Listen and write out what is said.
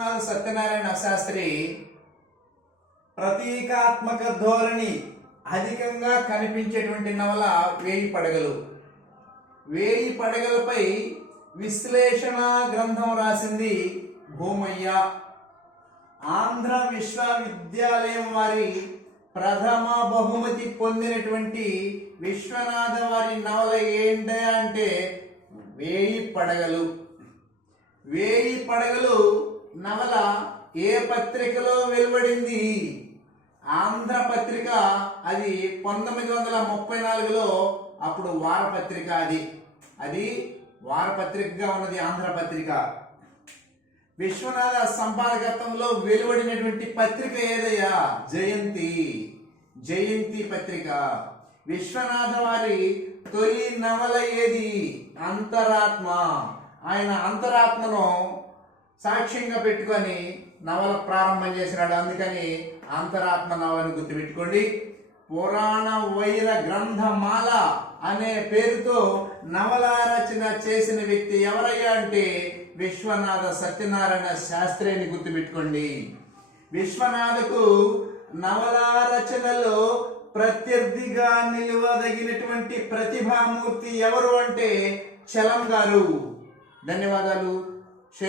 విశ్వనాథ సత్యనారాయణ శాస్త్రి ప్రతీకాత్మక ధోరణి అధికంగా కనిపించేటువంటి నవల వేయి పడగలు. వేయి పడగలపై విశ్లేషణ గ్రంథం రాసింది భూమయ్య. ఆంధ్ర విశ్వవిద్యాలయం వారి ప్రథమ బహుమతి పొందినటువంటి విశ్వనాథ వారి నవల ఏంటంటే వేయి పడగలు. వేయి పడగలు నవల ఏ పత్రికలో వెలువడింది? ఆంధ్ర పత్రిక. అది 1934లో అప్పుడు వారపత్రిక. అది వారపత్రికగా ఉన్నది ఆంధ్ర పత్రిక. విశ్వనాథ సంపాదకత్వంలో వెలువడినటువంటి పత్రిక ఏదయ్యా? జయంతి పత్రిక. విశ్వనాథ వారి తొలి నవల ఏది? అంతరాత్మ. ఆయన అంతరాత్మను సాక్ష్యంగా పెట్టుకొని నవల ప్రారంభం చేసినాడు. అందుకని అంతరాత్మ నవలను గుర్తుపెట్టుకోండి. పురాణ వైర గ్రంథమాల అనే పేరుతో నవల రచన చేసిన వ్యక్తి ఎవరయ్యా అంటే విశ్వనాథ సత్యనారాయణ శాస్త్రి అని గుర్తుపెట్టుకోండి. విశ్వనాథకు నవల రచనలో ప్రత్యర్థిగా నిలువదగినటువంటి ప్రతిభామూర్తి ఎవరు అంటే చలం గారు. ధన్యవాదాలు.